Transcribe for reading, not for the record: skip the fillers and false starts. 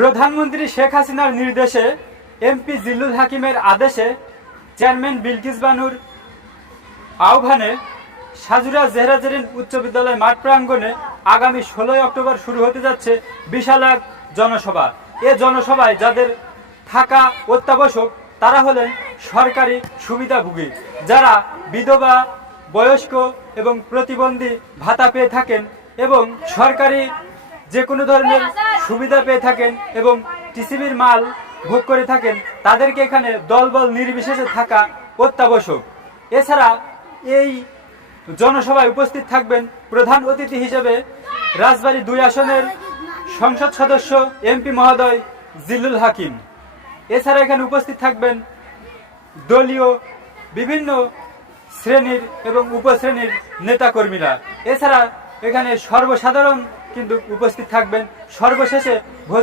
প্রধানমন্ত্রী শেখ হাসিনার নির্দেশে এমপি জিল্লুল হাকিমের আদেশে চেয়ারম্যান বিলকিস বানুর আহ্বানে সাজুরা জেহরা জেরিন উচ্চ বিদ্যালয় মাঠ প্রাঙ্গণে আগামী 16 অক্টোবর শুরু হতে যাচ্ছে বিশাল এক জনসভা। এ জনসভায় যাদের থাকা অত্যাবশ্যক তারা হলেন সরকারি সুবিধাভোগী, যারা বিধবা, বয়স্ক এবং প্রতিবন্ধী ভাতা পেয়ে থাকেন এবং সরকারি যে কোনো ধরনের সুবিধা পেয়ে থাকেন এবং টিসিবির মাল ভোগ করে থাকেন, তাদেরকে এখানে দলবল নির্বিশেষে থাকা অত্যাবশ্যক। এছাড়া এই জনসভায় উপস্থিত থাকবেন প্রধান অতিথি হিসেবে রাজবাড়ী 2 আসনের সংসদ সদস্য এমপি মহোদয় জিল্লুল হাকিম। এছাড়া এখানে উপস্থিত থাকবেন দলীয় বিভিন্ন শ্রেণীর এবং উপশ্রেণীর নেতাকর্মীরা। এছাড়া এখানে সর্বসাধারণ কিন্তু উপস্থিত থাকবেন। সর্বশেষে